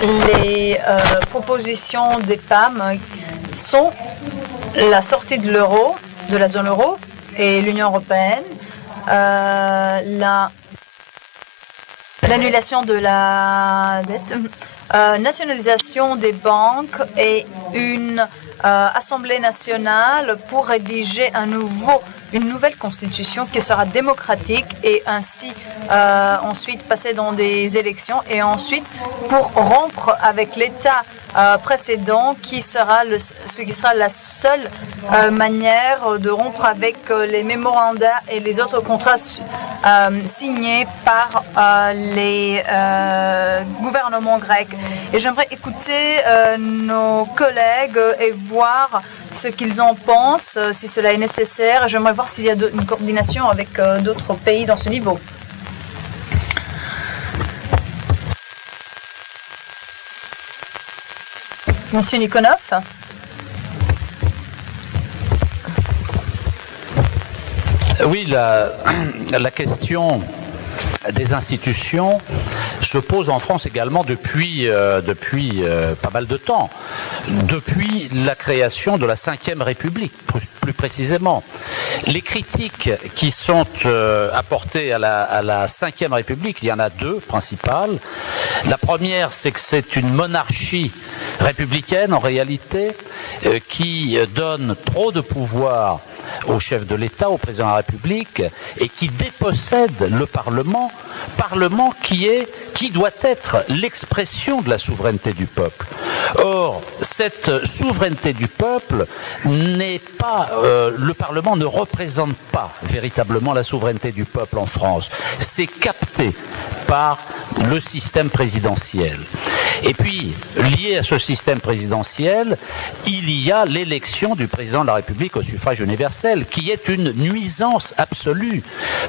Les propositions des PAM sont la sortie de l'euro, de la zone euro et l'Union européenne, l'annulation de la dette, nationalisation des banques et une Assemblée nationale pour rédiger une nouvelle constitution qui sera démocratique et ainsi ensuite passer dans des élections et ensuite pour rompre avec l'État précédent qui sera ce qui sera la seule manière de rompre avec les mémorandums et les autres contrats signés par les gouvernements grecs. Et j'aimerais écouter nos collègues et voir ce qu'ils en pensent, si cela est nécessaire. J'aimerais voir s'il y a une coordination avec d'autres pays dans ce niveau. Monsieur Nikonov. Oui, la question des institutions se pose en France également depuis pas mal de temps, depuis la création de la Ve République, plus précisément. Les critiques qui sont apportées à la Ve République, il y en a deux principales. La première, c'est que c'est une monarchie républicaine en réalité qui donne trop de pouvoir au chef de l'État, au président de la République, et qui dépossède le Parlement qui doit être l'expression de la souveraineté du peuple. Or, cette souveraineté du peuple n'est pas... le Parlement ne représente pas véritablement la souveraineté du peuple en France. C'est capté par le système présidentiel. Et puis, lié à ce système présidentiel, il y a l'élection du président de la République au suffrage universel, qui est une nuisance absolue,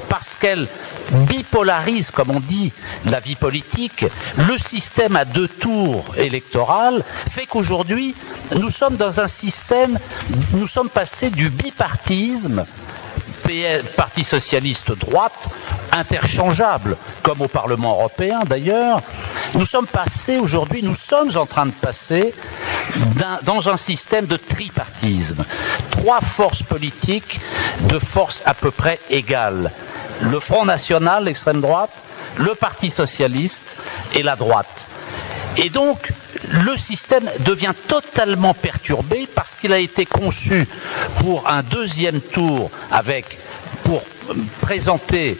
parce qu'elle bipolarise, comme on dit, la vie politique. Le système à 2 tours électoral fait qu'aujourd'hui, nous sommes dans un système, nous sommes passés du bipartisme, Parti socialiste droite, interchangeable, comme au Parlement européen d'ailleurs. Nous sommes en train de passer dans un système de tripartisme. 3 forces politiques de force à peu près égales. Le Front National, l'extrême droite, le Parti socialiste et la droite. Et donc, le système devient totalement perturbé parce qu'il a été conçu pour un 2e tour pour présenter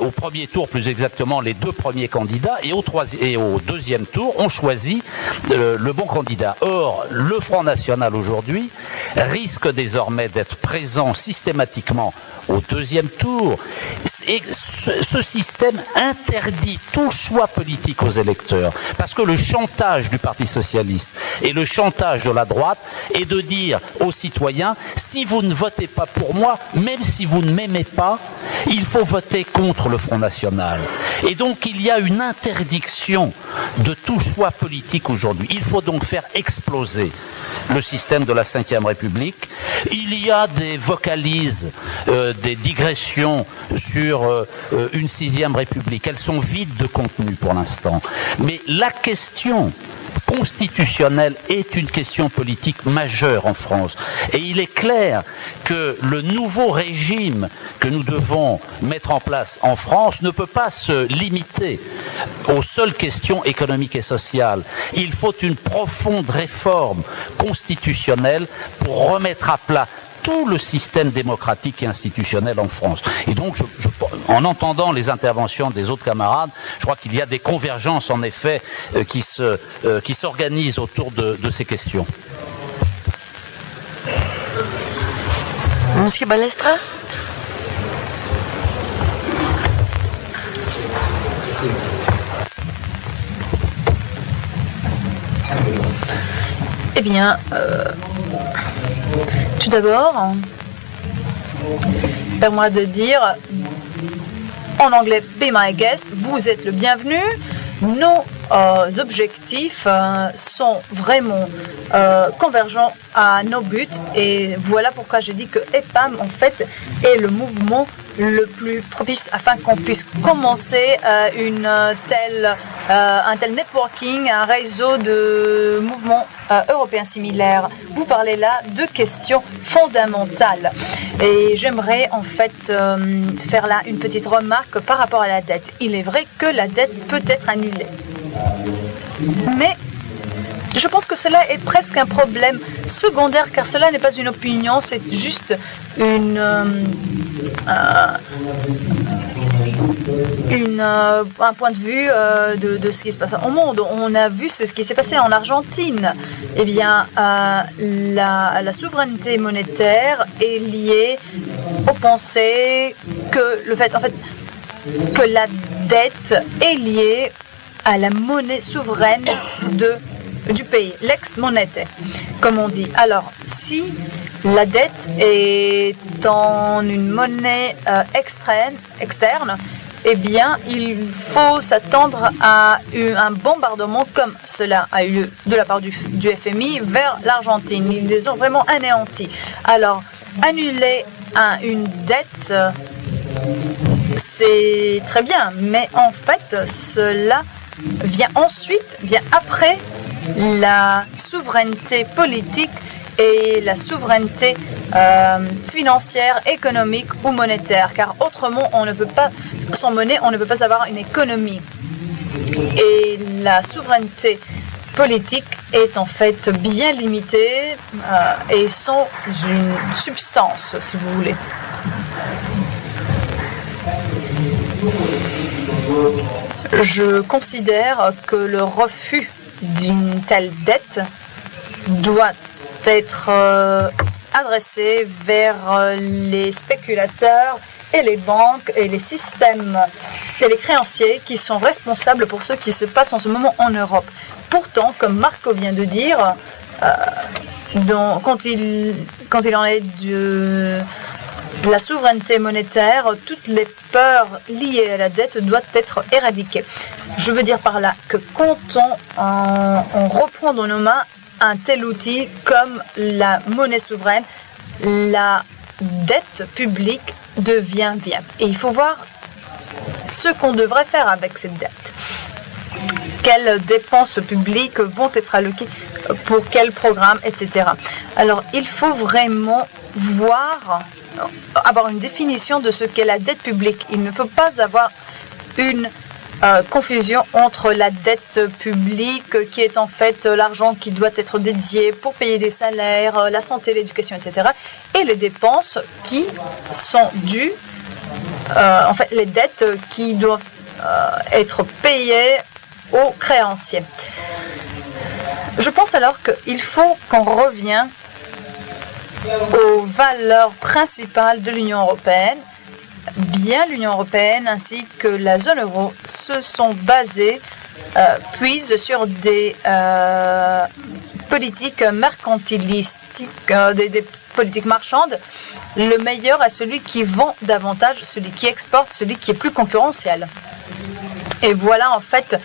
au premier tour plus exactement les 2 premiers candidats et au 2e tour on choisit le bon candidat. Or, le Front National aujourd'hui risque désormais d'être présent systématiquement au 2e tour. Et ce système interdit tout choix politique aux électeurs. Parce que le chantage du Parti socialiste et le chantage de la droite est de dire aux citoyens, si vous ne votez pas pour moi, même si vous ne m'aimez pas, il faut voter contre le Front National. Et donc il y a une interdiction de tout choix politique aujourd'hui. Il faut donc faire exploser le système de la Ve République. Il y a des vocalises, des digressions sur une 6e République. Elles sont vides de contenu pour l'instant. Mais la question constitutionnelle est une question politique majeure en France. Et il est clair que le nouveau régime que nous devons mettre en place en France ne peut pas se limiter aux seules questions économiques et sociales. Il faut une profonde réforme constitutionnelle pour remettre à plat tout le système démocratique et institutionnel en France. Et donc, en entendant les interventions des autres camarades, je crois qu'il y a des convergences, en effet, qui s'organisent autour de ces questions. Monsieur Balestra ? Eh bien, tout d'abord, permets-moi de dire en anglais, be my guest, vous êtes le bienvenu. Nos objectifs sont vraiment convergents à nos buts et voilà pourquoi j'ai dit que EPAM en fait est le mouvement le plus propice afin qu'on puisse commencer une telle un tel networking, un réseau de mouvements européens similaires. Vous parlez là de questions fondamentales. Et j'aimerais en fait faire là une petite remarque par rapport à la dette. Il est vrai que la dette peut être annulée. Mais je pense que cela est presque un problème secondaire, car cela n'est pas une opinion, c'est juste un point de vue de ce qui se passe au monde. On a vu ce qui s'est passé en Argentine. Eh bien, la souveraineté monétaire est liée aux pensées que le fait, en fait, que la dette est liée à la monnaie souveraine du pays, l'ex-monétaire, comme on dit. Alors, si la dette est en une monnaie externe, eh bien, il faut s'attendre à un bombardement comme cela a eu lieu de la part du FMI vers l'Argentine. Ils les ont vraiment anéantis. Alors, annuler une dette, c'est très bien, mais en fait, cela vient après la souveraineté politique et la souveraineté financière, économique ou monétaire, car autrement, on ne peut pas, sans monnaie, on ne peut pas avoir une économie. Et la souveraineté politique est en fait bien limitée et sans une substance, si vous voulez. Je considère que le refus d'une telle dette doit être adressé vers les spéculateurs et les banques et les systèmes et les créanciers qui sont responsables pour ce qui se passe en ce moment en Europe. Pourtant, comme Marco vient de dire, quand il en est de la souveraineté monétaire, toutes les peurs liées à la dette doivent être éradiquées. Je veux dire par là que quand on reprend dans nos mains un tel outil comme la monnaie souveraine, la dette publique devient viable. Et il faut voir ce qu'on devrait faire avec cette dette. Quelles dépenses publiques vont être allouquées pour quel programme, etc. Alors, il faut vraiment avoir une définition de ce qu'est la dette publique. Il ne faut pas avoir une confusion entre la dette publique, qui est en fait l'argent qui doit être dédié pour payer des salaires, la santé, l'éducation, etc., et les dépenses qui sont dues, en fait les dettes qui doivent être payées aux créanciers. Je pense alors qu'il faut qu'on revienne aux valeurs principales de l'Union européenne. Bien l'Union européenne ainsi que la zone euro se sont basées, puisent sur des politiques mercantilistiques, des politiques marchandes. Le meilleur est celui qui vend davantage, celui qui exporte, celui qui est plus concurrentiel. Et voilà en fait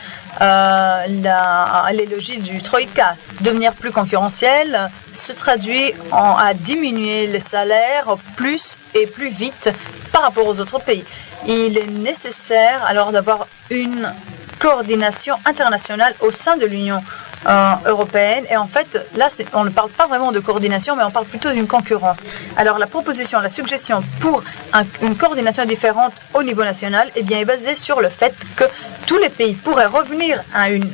les logiques du Troïka. Devenir plus concurrentiel se traduit à diminuer les salaires plus et plus vite par rapport aux autres pays. Il est nécessaire alors d'avoir une coordination internationale au sein de l'Union européenne. Et en fait, là, on ne parle pas vraiment de coordination, mais on parle plutôt d'une concurrence. Alors, la proposition, la suggestion pour une coordination différente au niveau national est basée sur le fait que tous les pays pourraient revenir à une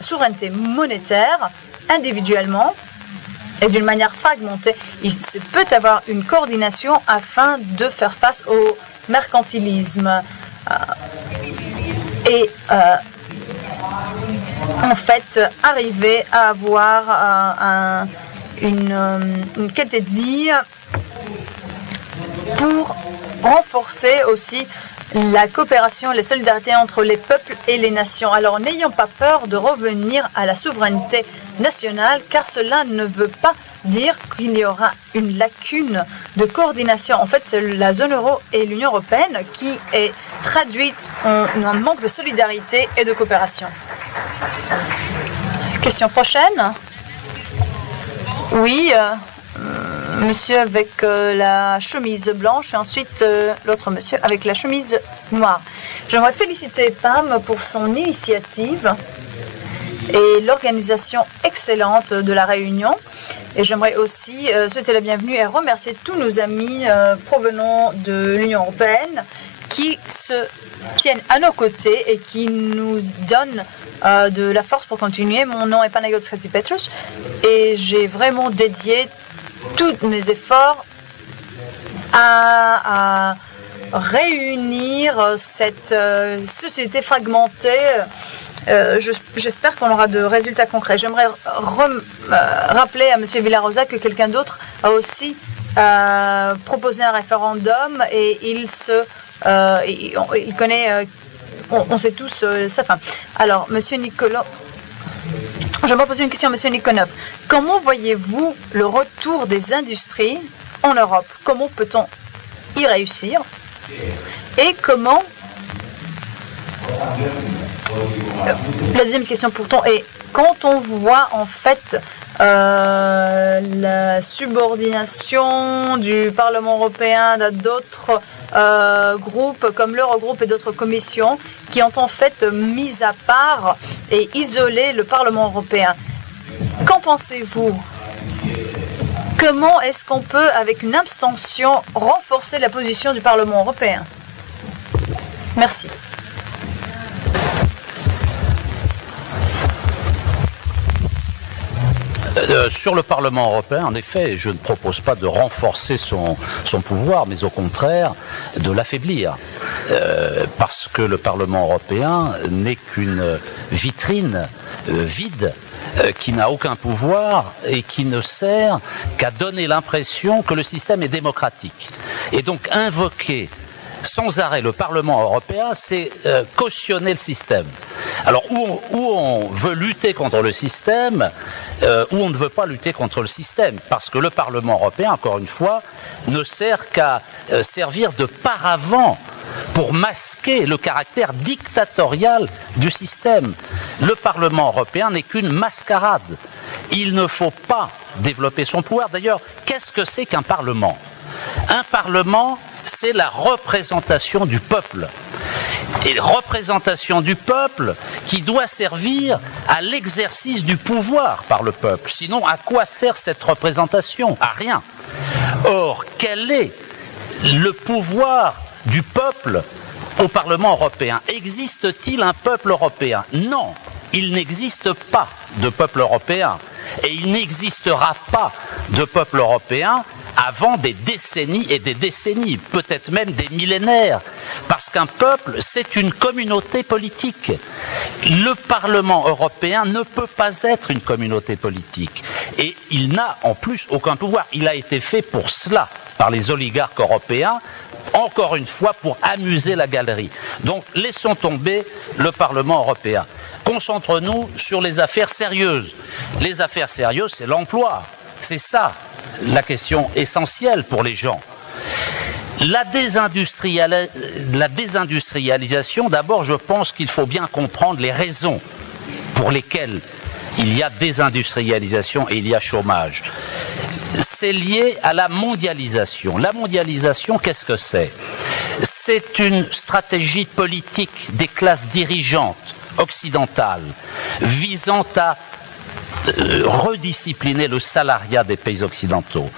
souveraineté monétaire individuellement et d'une manière fragmentée. Il se peut avoir une coordination afin de faire face au mercantilisme et en fait arriver à avoir une qualité de vie pour renforcer aussi la coopération et la solidarité entre les peuples et les nations. Alors n'ayons pas peur de revenir à la souveraineté nationale, car cela ne veut pas dire qu'il y aura une lacune de coordination. En fait, c'est la zone euro et l'Union européenne qui est traduite en un manque de solidarité et de coopération. Question prochaine. Oui, monsieur avec la chemise blanche et ensuite l'autre monsieur avec la chemise noire. J'aimerais féliciter Pam pour son initiative et l'organisation excellente de la réunion. Et j'aimerais aussi souhaiter la bienvenue et remercier tous nos amis provenant de l'Union européenne qui se tiennent à nos côtés et qui nous donnent de la force pour continuer. Mon nom est Panagiotis Tsatsipetrus et j'ai vraiment dédié tous mes efforts à réunir cette société fragmentée. J'espère qu'on aura de résultats concrets. J'aimerais rappeler à M. Villarosa que quelqu'un d'autre a aussi proposé un référendum et il connaît, on sait tous sa fin. Alors, M. Nicolas, j'aimerais poser une question à M. Nikonov. Comment voyez-vous le retour des industries en Europe? Comment peut-on y réussir? Et comment... La deuxième question pourtant est, quand on voit en fait la subordination du Parlement européen à d'autres groupes comme l'Eurogroupe et d'autres commissions qui ont en fait mis à part et isolé le Parlement européen, qu'en pensez-vous? Comment est-ce qu'on peut, avec une abstention, renforcer la position du Parlement européen? Merci. Sur le Parlement européen, en effet, je ne propose pas de renforcer son pouvoir, mais au contraire de l'affaiblir. Parce que le Parlement européen n'est qu'une vitrine vide qui n'a aucun pouvoir et qui ne sert qu'à donner l'impression que le système est démocratique. Et donc invoquer sans arrêt le Parlement européen, c'est cautionner le système. Alors où on veut lutter contre le système, où on ne veut pas lutter contre le système, parce que le Parlement européen, encore une fois, ne sert qu'à servir de paravent pour masquer le caractère dictatorial du système. Le Parlement européen n'est qu'une mascarade. Il ne faut pas développer son pouvoir. D'ailleurs, qu'est-ce que c'est qu'un Parlement? Un Parlement, c'est la représentation du peuple. Et représentation du peuple qui doit servir à l'exercice du pouvoir par le peuple. Sinon, à quoi sert cette représentation? À rien. Or, quel est le pouvoir du peuple au Parlement européen? Existe-t-il un peuple européen? Non, il n'existe pas de peuple européen. Et il n'existera pas de peuple européen avant des décennies et des décennies, peut-être même des millénaires. Parce qu'un peuple, c'est une communauté politique. Le Parlement européen ne peut pas être une communauté politique. Et il n'a en plus aucun pouvoir. Il a été fait pour cela, par les oligarques européens, encore une fois pour amuser la galerie. Donc laissons tomber le Parlement européen. Concentrons-nous sur les affaires sérieuses. Les affaires sérieuses, c'est l'emploi. C'est ça la question essentielle pour les gens. La désindustrialisation, d'abord, je pense qu'il faut bien comprendre les raisons pour lesquelles il y a désindustrialisation et il y a chômage. C'est lié à la mondialisation. La mondialisation, qu'est-ce que c'est? C'est une stratégie politique des classes dirigeantes occidentales visant à rediscipliner le salariat des pays occidentaux.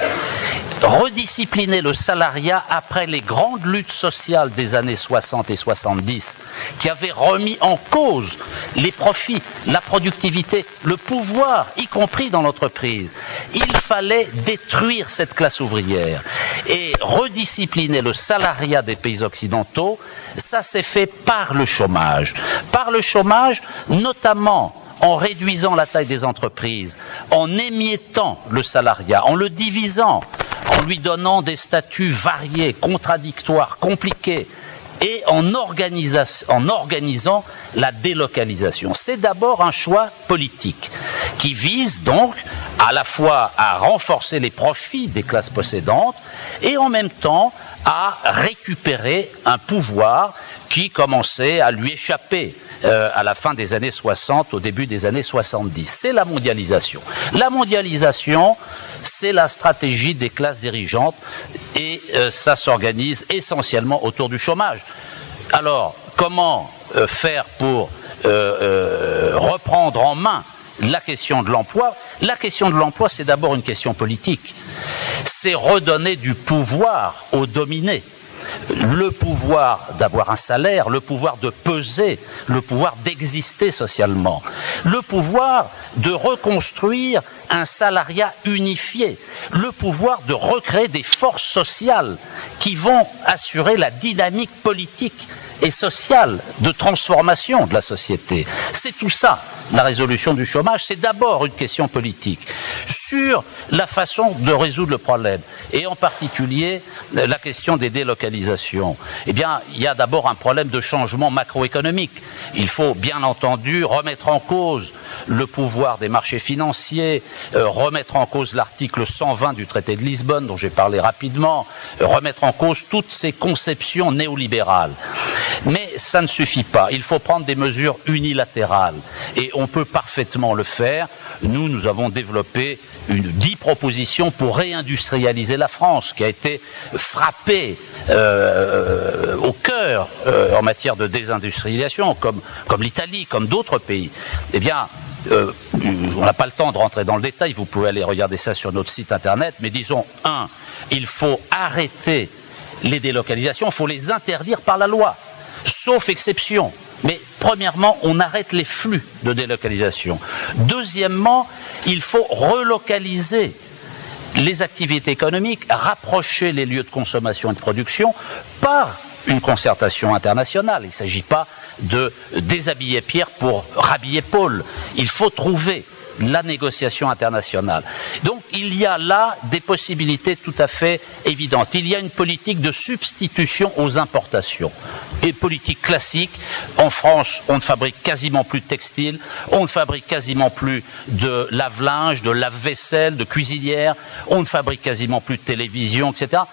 Rediscipliner le salariat après les grandes luttes sociales des années 60 et 70 qui avaient remis en cause les profits, la productivité, le pouvoir, y compris dans l'entreprise. Il fallait détruire cette classe ouvrière et rediscipliner le salariat des pays occidentaux. Ça s'est fait par le chômage. Par le chômage, notamment en réduisant la taille des entreprises, en émiettant le salariat, en le divisant, en lui donnant des statuts variés, contradictoires, compliqués, et en organisant la délocalisation. C'est d'abord un choix politique qui vise donc à la fois à renforcer les profits des classes possédantes et en même temps à récupérer un pouvoir qui commençait à lui échapper. à la fin des années 60, au début des années 70. C'est la mondialisation. La mondialisation, c'est la stratégie des classes dirigeantes et ça s'organise essentiellement autour du chômage. Alors, comment faire pour reprendre en main la question de l'emploi? La question de l'emploi, c'est d'abord une question politique. C'est redonner du pouvoir aux dominés. Le pouvoir d'avoir un salaire, le pouvoir de peser, le pouvoir d'exister socialement, le pouvoir de reconstruire un salariat unifié, le pouvoir de recréer des forces sociales qui vont assurer la dynamique politique et sociale de transformation de la société. C'est tout ça, la résolution du chômage, c'est d'abord une question politique sur la façon de résoudre le problème, et en particulier la question des délocalisations. Eh bien, il y a d'abord un problème de changement macroéconomique. Il faut bien entendu remettre en cause le pouvoir des marchés financiers, remettre en cause l'article 120 du traité de Lisbonne, dont j'ai parlé rapidement, remettre en cause toutes ces conceptions néolibérales. Mais ça ne suffit pas. Il faut prendre des mesures unilatérales. Et on peut parfaitement le faire. Nous avons développé 10 propositions pour réindustrialiser la France, qui a été frappée au cœur en matière de désindustrialisation, comme l'Italie, comme d'autres pays. Eh bien, on n'a pas le temps de rentrer dans le détail, vous pouvez aller regarder ça sur notre site internet, mais disons, il faut arrêter les délocalisations, il faut les interdire par la loi, sauf exception. Mais premièrement, on arrête les flux de délocalisation. Deuxièmement, il faut relocaliser les activités économiques, rapprocher les lieux de consommation et de production par une concertation internationale. Il ne s'agit pas de déshabiller Pierre pour rhabiller Paul. Il faut trouver la négociation internationale. Donc il y a là des possibilités tout à fait évidentes. Il y a une politique de substitution aux importations. Et politique classique, en France, on ne fabrique quasiment plus de textiles, on ne fabrique quasiment plus de lave-linge, de lave-vaisselle, de cuisinière, on ne fabrique quasiment plus de télévision, etc.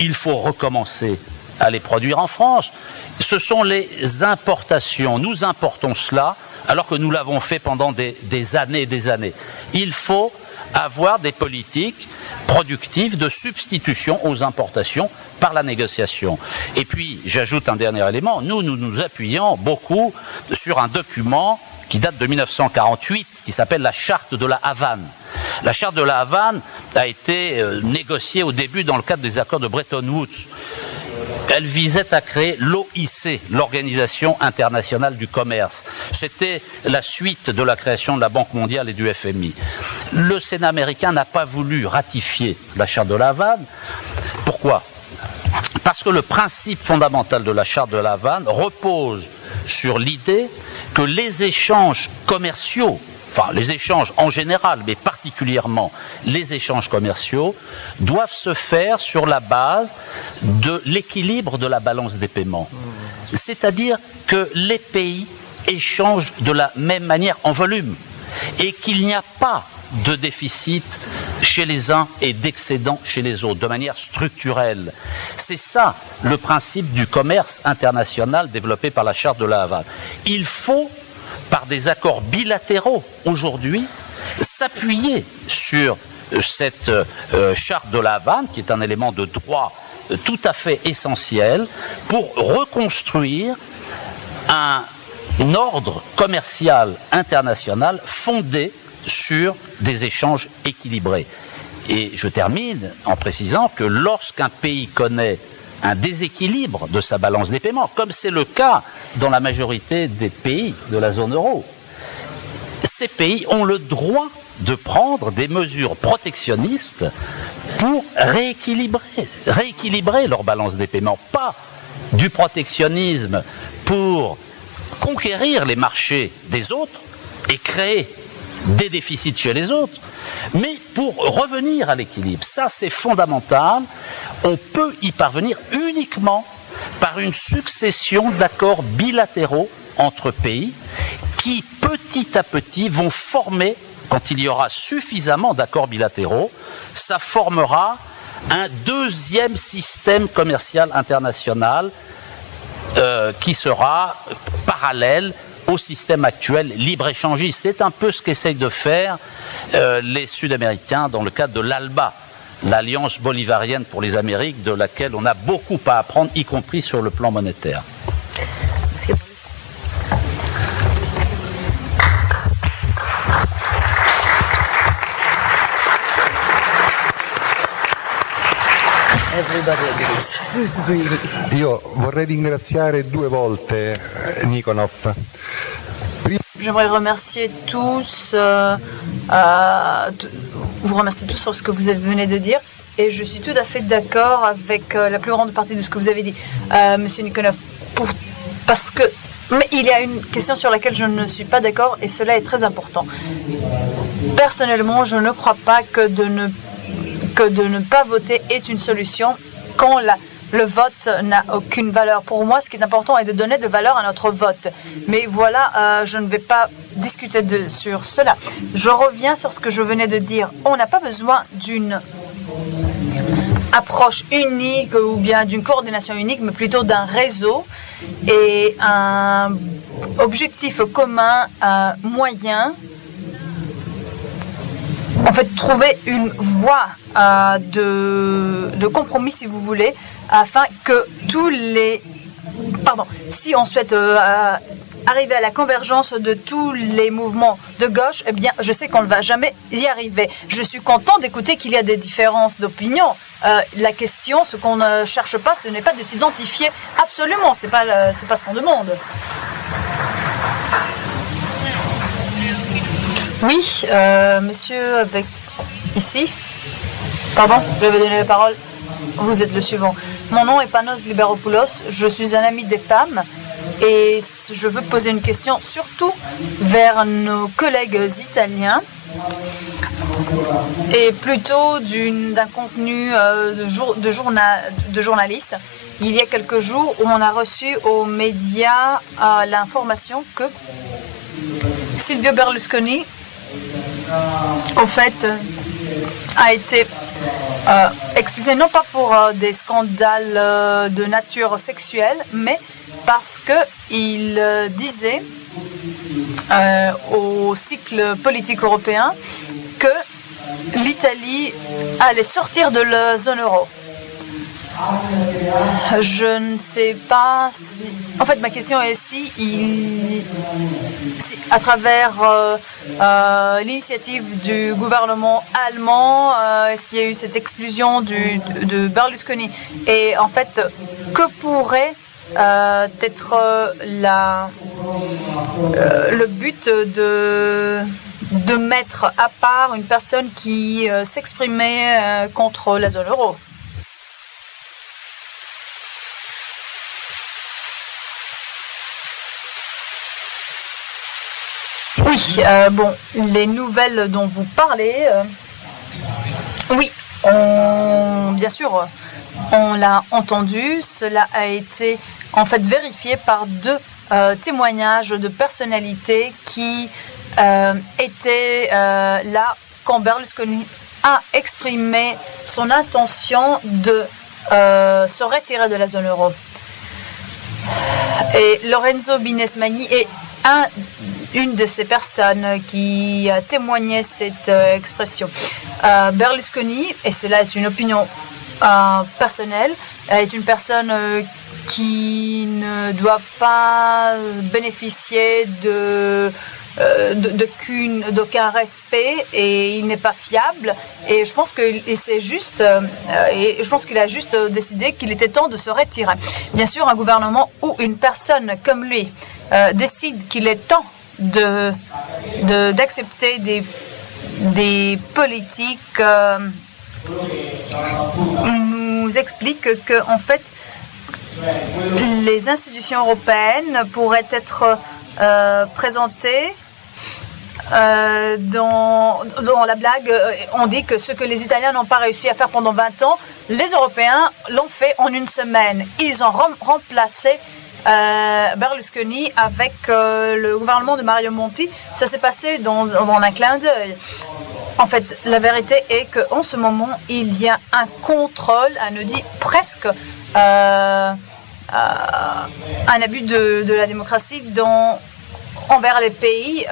Il faut recommencer à les produire en France. Ce sont les importations. Nous importons cela alors que nous l'avons fait pendant des années et des années. Il faut avoir des politiques productives de substitution aux importations par la négociation. Et puis, j'ajoute un dernier élément, nous nous appuyons beaucoup sur un document qui date de 1948, qui s'appelle la Charte de la Havane. La Charte de la Havane a été négociée au début dans le cadre des accords de Bretton Woods. Elle visait à créer l'OIC, l'Organisation internationale du commerce. C'était la suite de la création de la Banque mondiale et du FMI. Le Sénat américain n'a pas voulu ratifier la Charte de la Havane. Pourquoi ? Parce que le principe fondamental de la Charte de la Havane repose sur l'idée que les échanges commerciaux, enfin les échanges en général, mais particulièrement les échanges commerciaux, doivent se faire sur la base de l'équilibre de la balance des paiements. C'est-à-dire que les pays échangent de la même manière en volume et qu'il n'y a pas de déficit chez les uns et d'excédent chez les autres, de manière structurelle. C'est ça le principe du commerce international développé par la Charte de la Havane. Il faut, par des accords bilatéraux aujourd'hui, s'appuyer sur cette Charte de la Havane, qui est un élément de droit tout à fait essentiel, pour reconstruire un ordre commercial international fondé sur des échanges équilibrés. Et je termine en précisant que lorsqu'un pays connaît un déséquilibre de sa balance des paiements, comme c'est le cas dans la majorité des pays de la zone euro, ces pays ont le droit de prendre des mesures protectionnistes pour rééquilibrer leur balance des paiements, pas du protectionnisme pour conquérir les marchés des autres et créer des déficits chez les autres, mais pour revenir à l'équilibre. Ça, c'est fondamental. On peut y parvenir uniquement par une succession d'accords bilatéraux entre pays qui, petit à petit, vont former, quand il y aura suffisamment d'accords bilatéraux, ça formera un deuxième système commercial international qui sera parallèle au système actuel libre-échangiste. C'est un peu ce qu'essayent de faire les Sud-Américains dans le cadre de l'ALBA, l'Alliance bolivarienne pour les Amériques, de laquelle on a beaucoup à apprendre, y compris sur le plan monétaire. Io vorrei ringraziare 2 volte Nikonov. J'aimerais remercier tous, vous remercier tous sur ce que vous venez de dire, et je suis tout à fait d'accord avec la plus grande partie de ce que vous avez dit, Monsieur Nikonov, parce que, mais il y a une question sur laquelle je ne suis pas d'accord, et cela est très important. Personnellement, je ne crois pas que de ne pas voter est une solution quand le vote n'a aucune valeur. Pour moi, ce qui est important est de donner de valeur à notre vote. Mais voilà, je ne vais pas discuter sur cela. Je reviens sur ce que je venais de dire. On n'a pas besoin d'une approche unique ou bien d'une coordination unique, mais plutôt d'un réseau et un objectif commun, un moyen. En fait, trouver une voie de compromis, si vous voulez, afin que tous les... Pardon, si on souhaite arriver à la convergence de tous les mouvements de gauche, eh bien, je sais qu'on ne va jamais y arriver. Je suis content d'écouter qu'il y a des différences d'opinion. La question, ce qu'on ne cherche pas, ce n'est pas de s'identifier absolument. C'est pas ce qu'on demande. Oui, monsieur, avec ici. Pardon, je vais donner la parole. Vous êtes le suivant. Mon nom est Panos Liberopoulos. Je suis un ami des femmes et je veux poser une question surtout vers nos collègues italiens et plutôt d'un contenu de journaliste. Il y a quelques jours, on a reçu aux médias l'information que Silvio Berlusconi, au fait, a été expulsé non pas pour des scandales de nature sexuelle, mais parce qu'il disait au cycle politique européen que l'Italie allait sortir de la zone euro. Je ne sais pas si... En fait, ma question est si à travers l'initiative du gouvernement allemand, est-ce qu'il y a eu cette exclusion de Berlusconi? Et en fait, que pourrait être le but de mettre à part une personne qui s'exprimait contre la zone euro? Oui, bon, les nouvelles dont vous parlez, oui, bien sûr, on l'a entendu. Cela a été en fait vérifié par 2 témoignages de personnalités qui étaient là quand Berlusconi a exprimé son intention de se retirer de la zone euro. Et Lorenzo Binesmani est une de ces personnes qui a témoigné cette expression. Berlusconi, et cela est une opinion personnelle, est une personne qui ne doit pas bénéficier d'aucun respect et il n'est pas fiable. Et je pense qu'il a juste décidé qu'il était temps de se retirer. Bien sûr, un gouvernement ou une personne comme lui décide qu'il est temps d'accepter des politiques nous explique que en fait les institutions européennes pourraient être présentées dans la blague. On dit que ce que les Italiens n'ont pas réussi à faire pendant 20 ans, les Européens l'ont fait en une semaine. Ils ont remplacé Berlusconi avec le gouvernement de Mario Monti. Ça s'est passé dans un clin d'œil. En fait, la vérité est qu'en ce moment, il y a un contrôle, on dit presque un abus de la démocratie envers les pays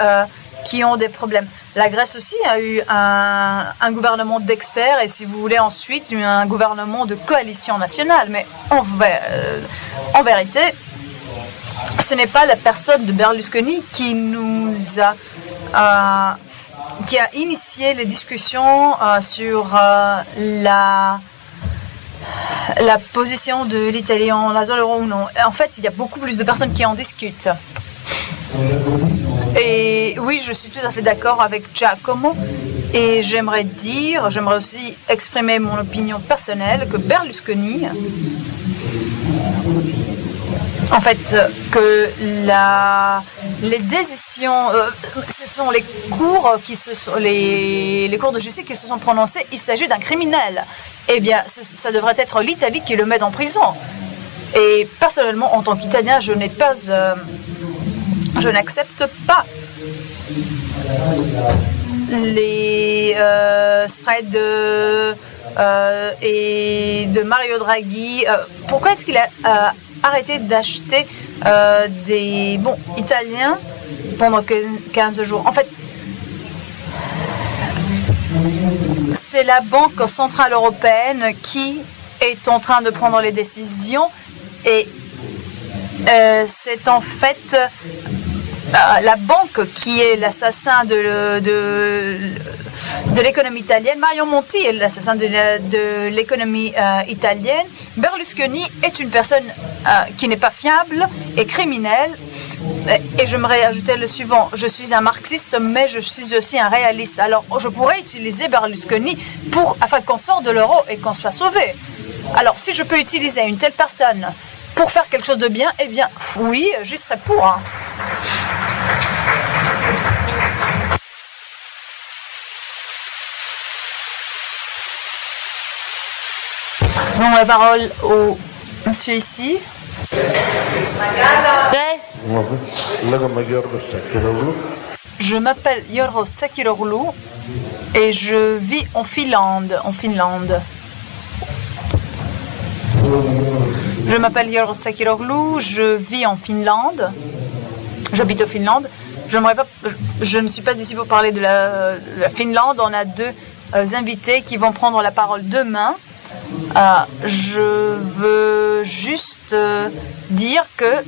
qui ont des problèmes. La Grèce aussi a eu un gouvernement d'experts et, si vous voulez, ensuite un gouvernement de coalition nationale. Mais en vérité, ce n'est pas la personne de Berlusconi qui qui a initié les discussions sur la position de l'Italie en la zone euro ou non. En fait, il y a beaucoup plus de personnes qui en discutent. Et oui, je suis tout à fait d'accord avec Giacomo. Et j'aimerais aussi exprimer mon opinion personnelle que Berlusconi, en fait, que les décisions, ce sont les cours les cours de justice qui se sont prononcés. Il s'agit d'un criminel. Eh bien, ça devrait être l'Italie qui le met en prison. Et personnellement, en tant qu'Italien, je n'accepte pas les spreads et de Mario Draghi. Pourquoi est-ce qu'il a arrêté d'acheter des bons italiens pendant 15 jours? En fait, c'est la Banque centrale européenne qui est en train de prendre les décisions et c'est en fait la banque qui est l'assassin de l'économie italienne. Mario Monti est l'assassin de l'économie italienne. Berlusconi est une personne qui n'est pas fiable et criminelle. Et j'aimerais ajouter le suivant. Je suis un marxiste, mais je suis aussi un réaliste. Alors, je pourrais utiliser Berlusconi afin qu'on sorte de l'euro et qu'on soit sauvé. Alors, si je peux utiliser une telle personne pour faire quelque chose de bien, eh bien, oui, j'y serais pour. Hein. Bon, la parole au monsieur ici. Je m'appelle Yorgos Tsakiroglou et je vis en Finlande. Je m'appelle Yorgos Tsakiroglou, je vis en Finlande. J'habite en Finlande. Je ne suis pas ici pour parler de la Finlande. On a deux invités qui vont prendre la parole demain. Je veux juste dire que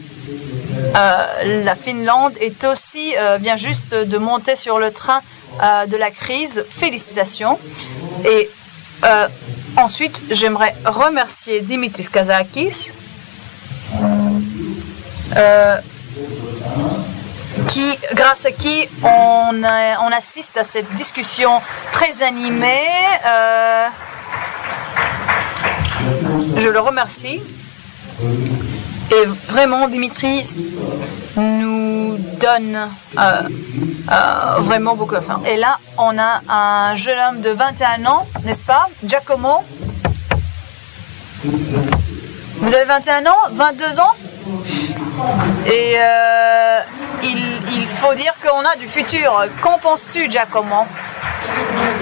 la Finlande est aussi vient juste de monter sur le train de la crise. Félicitations. Et ensuite, j'aimerais remercier Dimitris Kazakis, grâce à qui on assiste à cette discussion très animée. Je le remercie. Et vraiment, Dimitri nous donne vraiment beaucoup. Et là, on a un jeune homme de 21 ans, n'est-ce pas, Giacomo? Vous avez 21 ans, 22 ans? Et il faut dire qu'on a du futur. Qu'en penses-tu, Giacomo?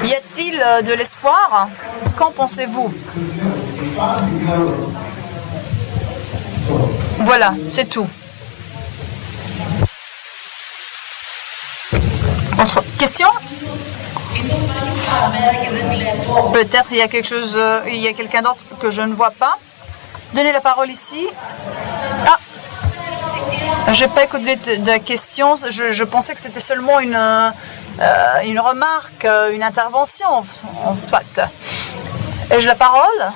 Y a-t-il de l'espoir? Qu'en pensez-vous? Voilà, c'est tout. Autre question? Peut-être il y a quelqu'un d'autre que je ne vois pas. Donnez la parole ici. Ah, je n'ai pas écouté de questions. Je pensais que c'était seulement une remarque, une intervention, en soit. Ai-je la parole?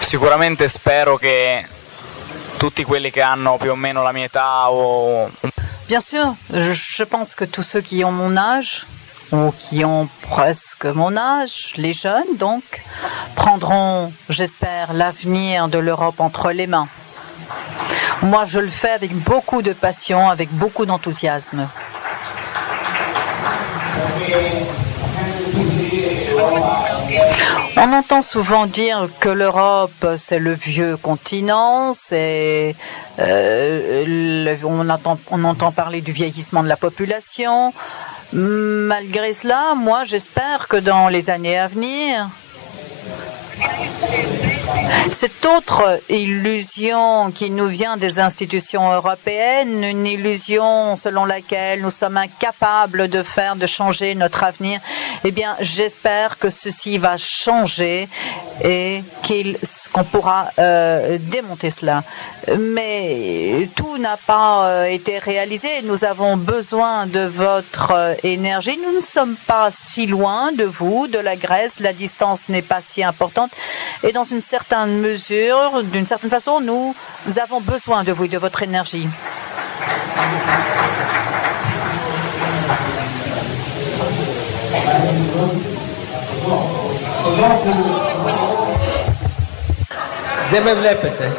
Sicuramente spero che tutti quelli che hanno più o meno la mia età o... Bien sûr, je pense que tous ceux qui ont mon âge ou qui ont presque mon âge, les jeunes donc, prendront, j'espère, l'avenir de l'Europe entre les mains. Moi, je le fais avec beaucoup de passion, avec beaucoup d'enthousiasme. On entend souvent dire que l'Europe, c'est le vieux continent, on entend parler du vieillissement de la population. Malgré cela, moi, j'espère que dans les années à venir, Cette autre illusion qui nous vient des institutions européennes, une illusion selon laquelle nous sommes incapables de changer notre avenir, eh bien, j'espère que ceci va changer et qu'on pourra démonter cela. Mais tout n'a pas été réalisé. Nous avons besoin de votre énergie. Nous ne sommes pas si loin de vous, de la Grèce. La distance n'est pas si importante. Et dans une certaine mesure, d'une certaine façon, nous avons besoin de vous et de votre énergie. Δεν με βλέπετε.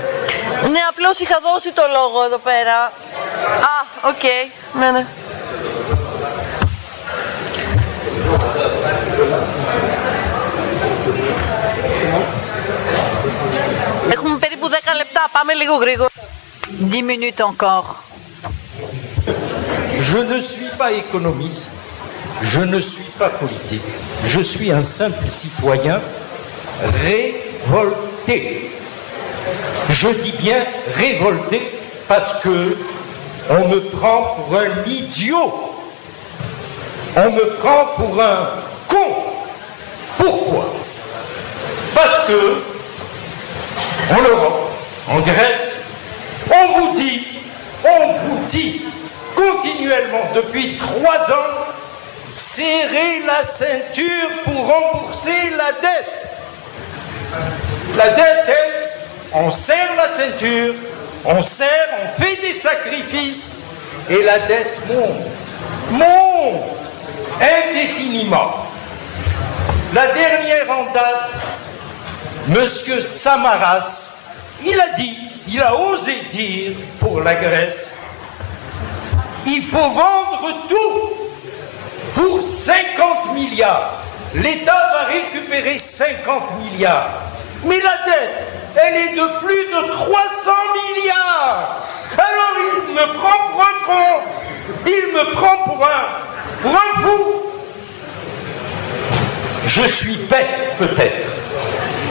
Ναι, απλώς είχα δώσει το λόγο εδώ πέρα. Α, οκ. Ναι, ναι. Έχουμε περίπου 10 λεπτά. Πάμε λίγο γρήγορα. 10 minutes encore. Je ne suis pas économiste, je ne suis pas politique. Je suis un simple citoyen révolté. Je dis bien révolté parce que on me prend pour un idiot. On me prend pour un con. Pourquoi? Parce que en Europe, en Grèce, on vous dit continuellement depuis 3 ans, serrez la ceinture pour rembourser la dette. La dette, elle, on serre la ceinture, on fait des sacrifices et la dette monte indéfiniment. La dernière en date, Monsieur Samaras, il a osé dire pour la Grèce, il faut vendre tout pour 50 milliards. L'État va récupérer 50 milliards. Mais la dette, elle est de plus de 300 milliards. Alors il me prend pour un con, il me prend pour un fou. Je suis bête peut-être,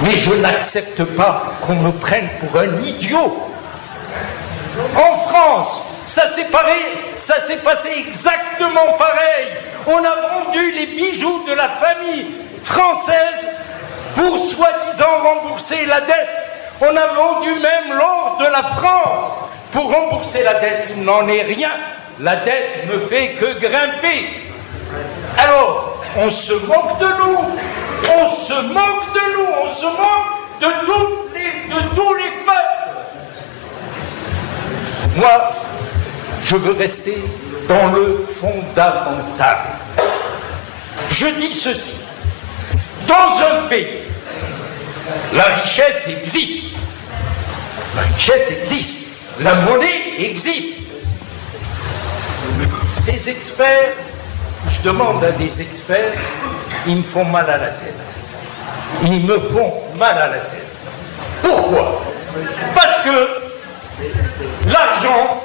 mais je n'accepte pas qu'on me prenne pour un idiot. En France, ça s'est passé exactement pareil. On a vendu les bijoux de la famille française pour soi-disant rembourser la dette. On a vendu même l'or de la France pour rembourser la dette. Il n'en est rien. La dette ne fait que grimper. Alors, on se moque de nous. On se moque de nous. On se moque de tous les peuples. Moi, je veux rester dans le fondamental. Je dis ceci. Dans un pays, la richesse existe. La richesse existe. La monnaie existe. Les experts, je demande à des experts, ils me font mal à la tête. Ils me font mal à la tête. Pourquoi? Parce que l'argent,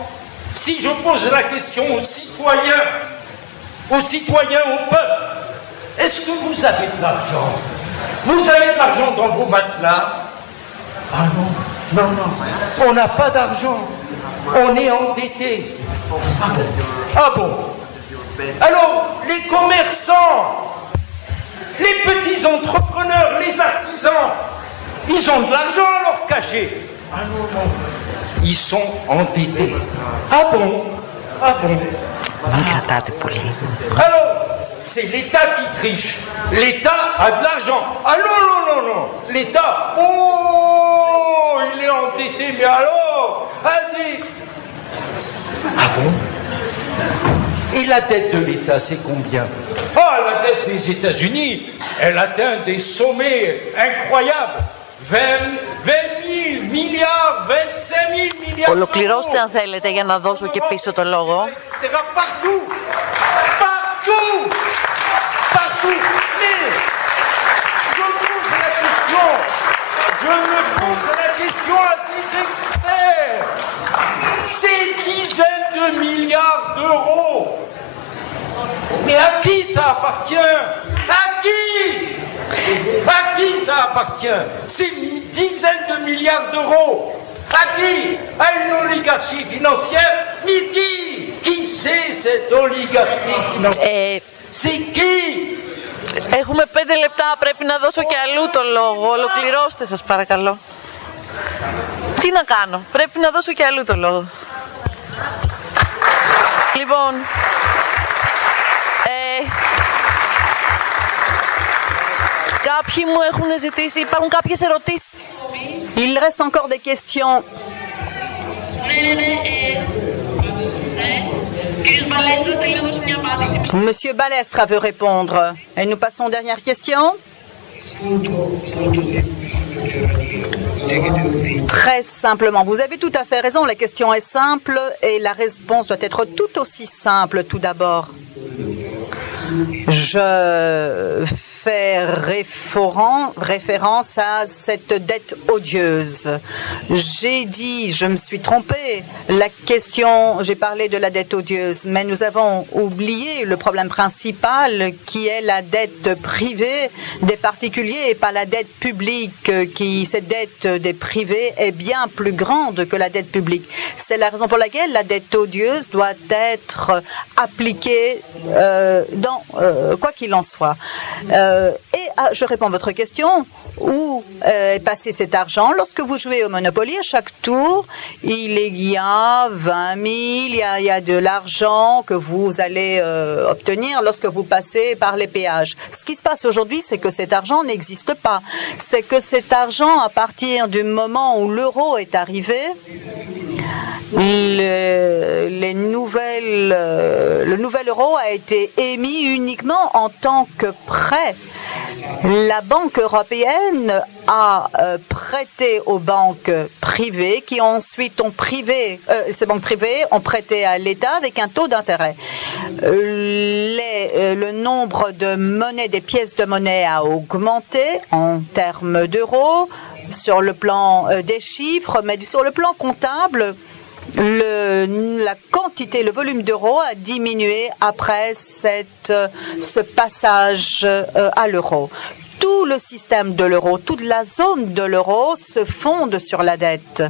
si je pose la question aux citoyens, au peuple, est-ce que vous avez de l'argent? Vous avez de l'argent dans vos matelas? Ah non, on n'a pas d'argent. On est endetté. Ah bon? Alors, les commerçants, les petits entrepreneurs, les artisans, ils ont de l'argent à leur cacher. Ah non. Ils sont endettés. Ah bon? Alors, c'est l'État qui triche. L'État a de l'argent. Ah non. L'État, il est endetté, mais alors, allez. Ah bon? Et la dette de l'État, c'est combien? La dette des États-Unis, elle atteint des sommets incroyables. 20 000 milliards, 25 000 milliards. Ολοκληρώστε αν θέλετε για να δώσω και πίσω το λόγο. Partout. Mais je me pose la question à ces experts. Ces dizaines de milliards d'euros, mais à qui ça appartient? À qui ça appartient? appartient, ces dizaines de milliards d'euros. À qui? À une oligarchie financière. Mais qui c'est cette oligarchie financière? C'est qui? Έχουμε 5 λεπτά, πρέπει να δώσω και αλλού το λόγο. Ολοκληρώστε σας παρακαλώ. Τι να κάνω, πρέπει να δώσω και αλλού το λόγο. Λοιπόν, κάποιοι μου έχουν ζητήσει, υπάρχουν κάποιες ερωτήσεις. Il reste encore des questions. Monsieur Balestra veut répondre. Et nous passons aux dernières questions. Très simplement, vous avez tout à fait raison, la question est simple et la réponse doit être tout aussi simple tout d'abord. Je fais référence à cette dette odieuse. J'ai dit, je me suis trompée, la question, j'ai parlé de la dette odieuse, mais nous avons oublié le problème principal qui est la dette privée des particuliers et pas la dette publique, cette dette des privés est bien plus grande que la dette publique. C'est la raison pour laquelle la dette odieuse doit être appliquée quoi qu'il en soit. Je réponds à votre question. Où est passé cet argent? Lorsque vous jouez au Monopoly, à chaque tour, il y a 20 000, il y a de l'argent que vous allez obtenir lorsque vous passez par les péages. Ce qui se passe aujourd'hui, c'est que cet argent n'existe pas. C'est que cet argent, à partir du moment où l'euro est arrivé, le nouvel euro a été émis uniquement en tant que prêt. La Banque européenne a prêté aux banques privées qui ensuite ont ces banques privées ont prêté à l'État avec un taux d'intérêt. Le nombre de monnaies, des pièces de monnaie a augmenté en termes d'euros sur le plan des chiffres, mais sur le plan comptable, la quantité, le volume d'euros a diminué après ce passage à l'euro. Tout le système de l'euro, toute la zone de l'euro se fonde sur la dette.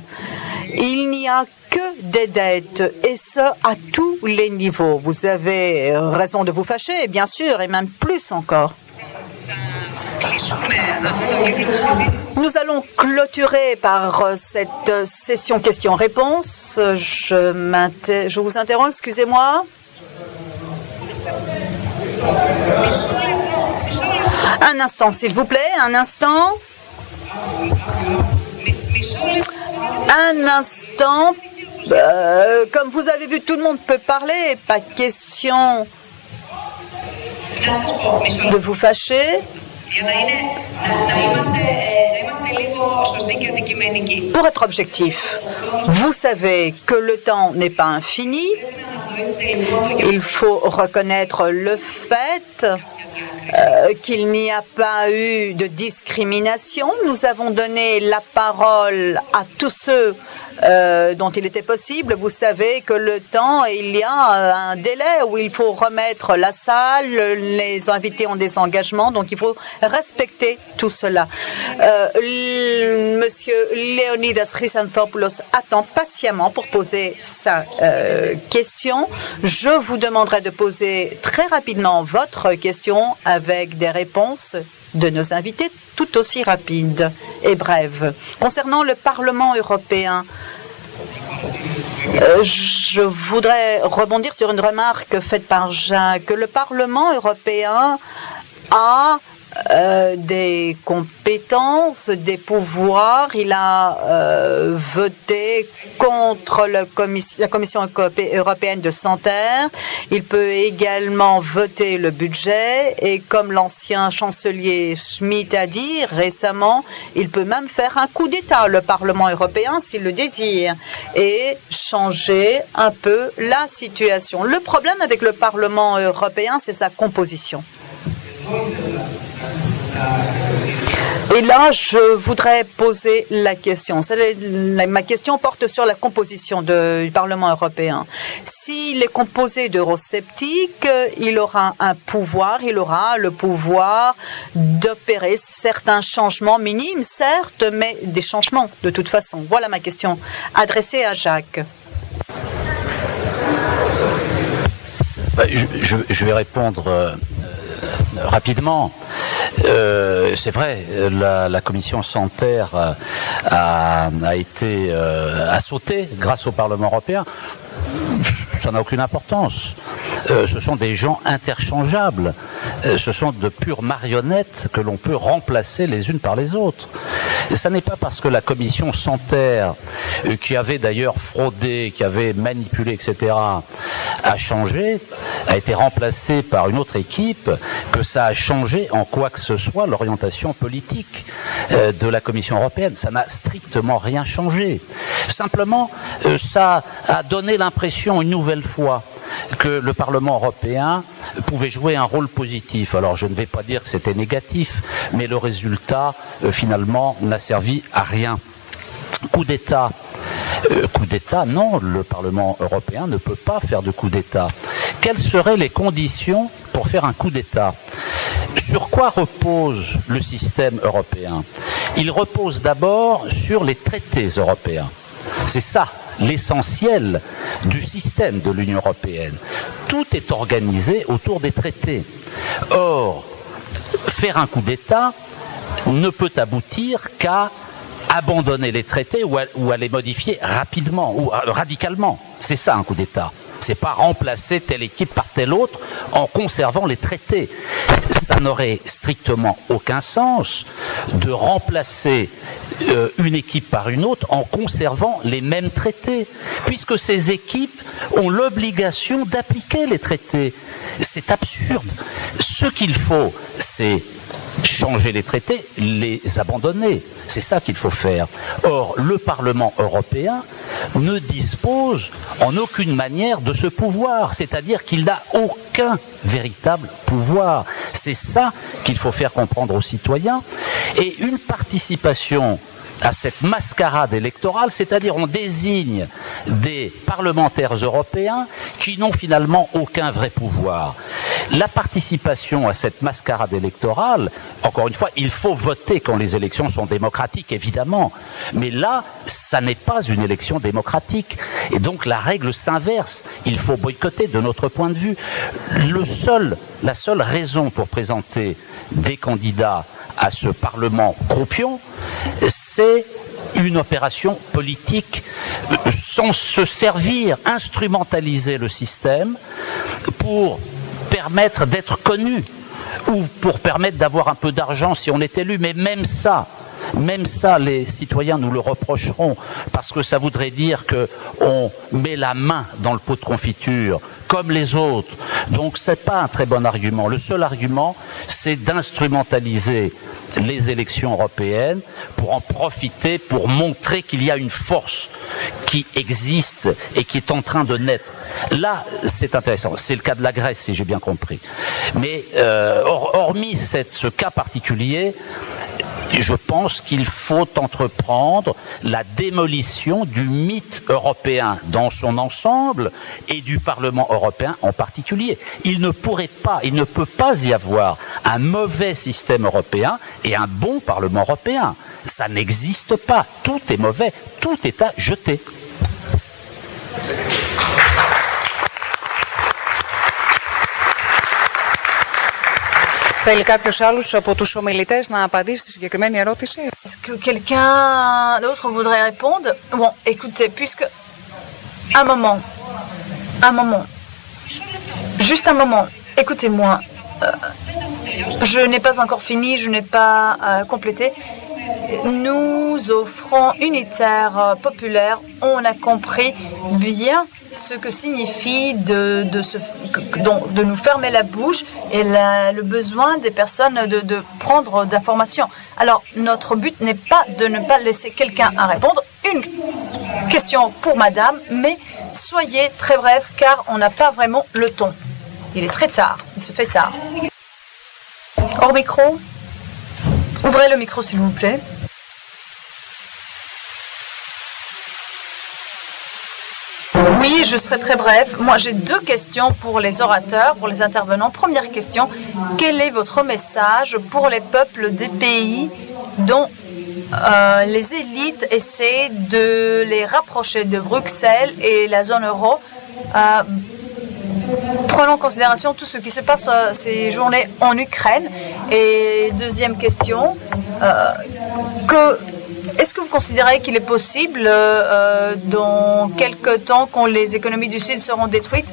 Il n'y a que des dettes, et ce, à tous les niveaux. Vous avez raison de vous fâcher, bien sûr, et même plus encore. Nous allons clôturer par cette session questions-réponses. Je vous interromps, excusez-moi. Un instant, s'il vous plaît, un instant. Un instant. Comme vous avez vu, tout le monde peut parler, pas question de vous fâcher. Pour être objectif, vous savez que le temps n'est pas infini. Il faut reconnaître le fait qu'il n'y a pas eu de discrimination. Nous avons donné la parole à tous ceux dont il était possible. Vous savez que le temps, il y a un délai où il faut remettre la salle, les invités ont des engagements, donc il faut respecter tout cela. Monsieur Leonidas Chrysanthopoulos attend patiemment pour poser sa question. Je vous demanderai de poser très rapidement votre question avec des réponses de nos invités tout aussi rapides et brèves. Concernant le Parlement européen, je voudrais rebondir sur une remarque faite par Jacques. Le Parlement européen a des compétences, des pouvoirs. Il a voté contre la Commission européenne de Santerre. Il peut également voter le budget et comme l'ancien chancelier Schmitt a dit récemment, il peut même faire un coup d'État, le Parlement européen, s'il le désire, et changer un peu la situation. Le problème avec le Parlement européen, c'est sa composition. Et là, je voudrais poser la question. Ma question porte sur la composition du Parlement européen. S'il est composé d'eurosceptiques, il aura un pouvoir, il aura le pouvoir d'opérer certains changements minimes, certes, mais des changements de toute façon. Voilà ma question adressée à Jacques. Je vais répondre rapidement. C'est vrai, la commission Santer a sauté grâce au Parlement européen. Ça n'a aucune importance. Ce sont des gens interchangeables. Ce sont de pures marionnettes que l'on peut remplacer les unes par les autres. Et ça n'est pas parce que la commission Santer, qui avait d'ailleurs fraudé, qui avait manipulé, etc., a changé, a été remplacée par une autre équipe, que ça a changé en quoi que ce soit l'orientation politique de la Commission européenne. Ça n'a strictement rien changé. Simplement, ça a donné l'impression une nouvelle fois que le Parlement européen pouvait jouer un rôle positif. Alors je ne vais pas dire que c'était négatif, mais le résultat, finalement, n'a servi à rien. Coup d'État. Coup d'État, non, le Parlement européen ne peut pas faire de coup d'État. Quelles seraient les conditions pour faire un coup d'État? Sur quoi repose le système européen? Il repose d'abord sur les traités européens. C'est ça l'essentiel du système de l'Union européenne. Tout est organisé autour des traités. Or, faire un coup d'État ne peut aboutir qu'à abandonner les traités ou à les modifier rapidement ou radicalement. C'est ça un coup d'État. C'est pas remplacer telle équipe par telle autre en conservant les traités. Ça n'aurait strictement aucun sens de remplacer une équipe par une autre en conservant les mêmes traités, puisque ces équipes ont l'obligation d'appliquer les traités. C'est absurde. Ce qu'il faut, c'est changer les traités, les abandonner. C'est ça qu'il faut faire. Or, le Parlement européen ne dispose en aucune manière de ce pouvoir, c'est-à-dire qu'il n'a aucun véritable pouvoir. C'est ça qu'il faut faire comprendre aux citoyens. Et une participation à cette mascarade électorale, c'est-à-dire on désigne des parlementaires européens qui n'ont finalement aucun vrai pouvoir. La participation à cette mascarade électorale, encore une fois, il faut voter quand les élections sont démocratiques, évidemment, mais là, ça n'est pas une élection démocratique. Et donc la règle s'inverse, il faut boycotter de notre point de vue. La seule raison pour présenter des candidats à ce Parlement croupion, c'est une opération politique sans se servir, instrumentaliser le système pour permettre d'être connu ou pour permettre d'avoir un peu d'argent si on est élu. Mais même ça, les citoyens nous le reprocheront parce que ça voudrait dire qu'on met la main dans le pot de confiture comme les autres. Donc c'est pas un très bon argument. Le seul argument, c'est d'instrumentaliser les élections européennes pour en profiter, pour montrer qu'il y a une force qui existe et qui est en train de naître. Là, c'est intéressant. C'est le cas de la Grèce, si j'ai bien compris. Mais hormis ce cas particulier, je pense qu'il faut entreprendre la démolition du mythe européen dans son ensemble et du Parlement européen en particulier. Il ne peut pas y avoir un mauvais système européen et un bon Parlement européen. Ça n'existe pas. Tout est mauvais. Tout est à jeter. Θέλει κάποιος άλλος από τους ομιλητές να απαντήσει στη συγκεκριμένη ερώτηση? Est-ce que quelqu'un d'autre voudrait répondre? Bon, écoutez, puisque... Un moment. Juste un moment. Écoutez-moi. Je n'ai pas encore fini, je n'ai pas complété. Nous offrons unitaire populaire. On a compris bien ce que signifie de nous fermer la bouche et le besoin des personnes de prendre d'informations. Alors, notre but n'est pas de ne pas laisser quelqu'un à répondre. Une question pour madame, mais soyez très bref car on n'a pas vraiment le temps. Il est très tard, il se fait tard. Hors micro? Ouvrez le micro, s'il vous plaît. Oui, je serai très bref. Moi, j'ai 2 questions pour les orateurs, pour les intervenants. Première question, quel est votre message pour les peuples des pays dont les élites essaient de les rapprocher de Bruxelles et la zone euro? Prenons en considération tout ce qui se passe ces journées en Ukraine. Et deuxième question, est-ce que vous considérez qu'il est possible, dans quelques temps, quand les économies du Sud seront détruites,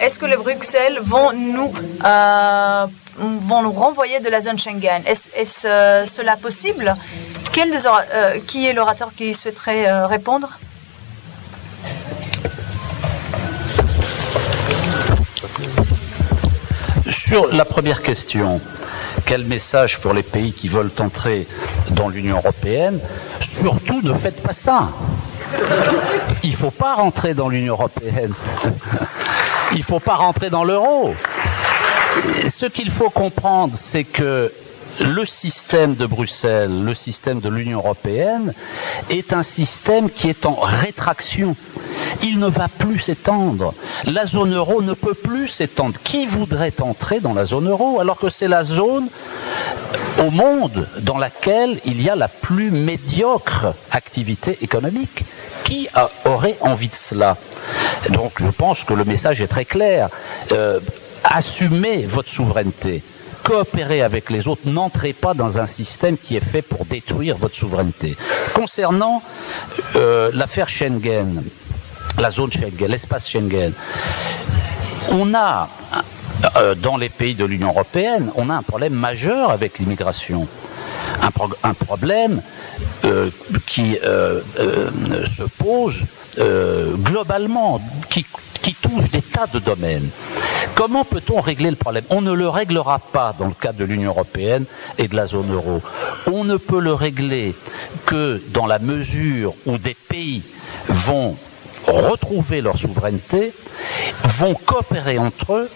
est-ce que les Bruxelles vont nous renvoyer de la zone Schengen? Est-ce cela possible? Qui est l'orateur qui souhaiterait répondre? Sur la première question, quel message pour les pays qui veulent entrer dans l'Union européenne? Surtout ne faites pas ça. Il ne faut pas rentrer dans l'Union européenne. Il ne faut pas rentrer dans l'euro. Ce qu'il faut comprendre, c'est que le système de Bruxelles, le système de l'Union européenne, est un système qui est en rétraction. Il ne va plus s'étendre. La zone euro ne peut plus s'étendre. Qui voudrait entrer dans la zone euro alors que c'est la zone au monde dans laquelle il y a la plus médiocre activité économique? Qui aurait envie de cela? Donc je pense que le message est très clair. Assumez votre souveraineté. Coopérez avec les autres, n'entrez pas dans un système qui est fait pour détruire votre souveraineté. Concernant l'affaire Schengen, la zone Schengen, l'espace Schengen, on a, dans les pays de l'Union européenne, on a un problème majeur avec l'immigration. Un problème qui se pose globalement, qui touche des tas de domaines. Comment peut-on régler le problème? On ne le réglera pas dans le cadre de l'Union européenne et de la zone euro. On ne peut le régler que dans la mesure où des pays vont retrouver leur souveraineté, vont coopérer entre eux,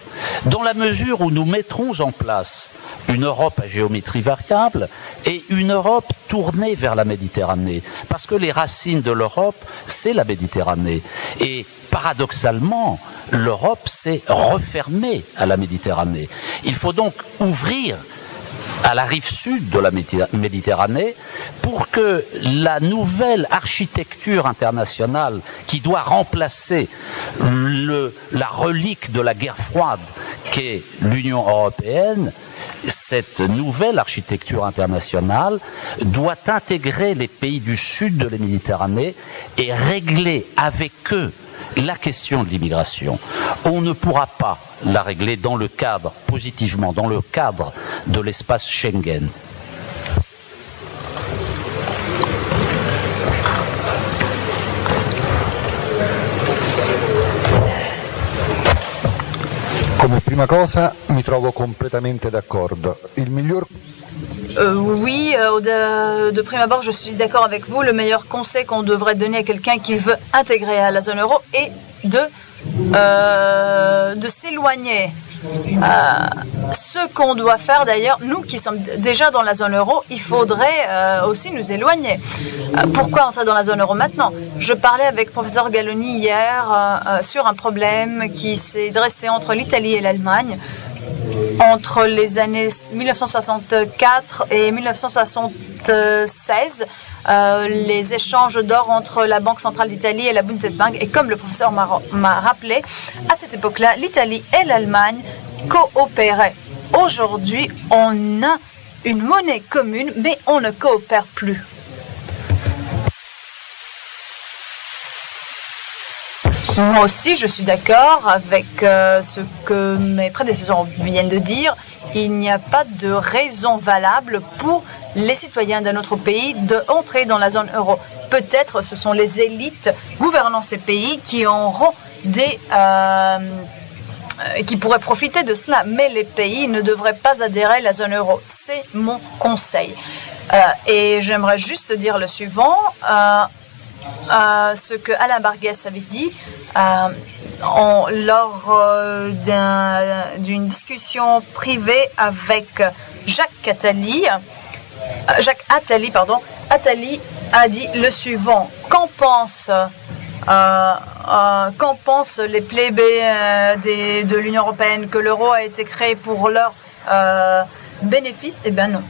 dans la mesure où nous mettrons en place une Europe à géométrie variable et une Europe tournée vers la Méditerranée. Parce que les racines de l'Europe, c'est la Méditerranée. Et paradoxalement, l'Europe s'est refermée à la Méditerranée. Il faut donc ouvrir à la rive sud de la Méditerranée pour que la nouvelle architecture internationale qui doit remplacer la relique de la guerre froide qu'est l'Union européenne, cette nouvelle architecture internationale doit intégrer les pays du sud de la Méditerranée et régler avec eux la question de l'immigration. On ne pourra pas la régler dans le cadre, positivement, dans le cadre de l'espace Schengen. Come prima cosa mi trovo completamente d'accordo. Il miglior Oui, de prime abord, je suis d'accord avec vous. Le meilleur conseil qu'on devrait donner à quelqu'un qui veut intégrer à la zone euro est de s'éloigner. Ce qu'on doit faire d'ailleurs, nous qui sommes déjà dans la zone euro, il faudrait aussi nous éloigner. Pourquoi entrer dans la zone euro maintenant? Je parlais avec le professeur Galloni hier sur un problème qui s'est dressé entre l'Italie et l'Allemagne entre les années 1964 et 1976. Les échanges d'or entre la Banque centrale d'Italie et la Bundesbank. Et comme le professeur m'a rappelé, à cette époque-là, l'Italie et l'Allemagne coopéraient. Aujourd'hui, on a une monnaie commune, mais on ne coopère plus. Moi aussi, je suis d'accord avec ce que mes prédécesseurs viennent de dire. Il n'y a pas de raison valable pour les citoyens d'un autre pays d'entrer dans la zone euro. Peut-être ce sont les élites gouvernant ces pays qui auront qui pourraient profiter de cela, mais les pays ne devraient pas adhérer à la zone euro. C'est mon conseil. Et j'aimerais juste dire le suivant, ce que Alain Barguès avait dit lors d'une discussion privée avec Jacques Attali. Jacques Attali, Attali a dit le suivant. Qu'en pensent les plébés de l'Union européenne, que l'euro a été créé pour leur bénéfice? Eh bien non.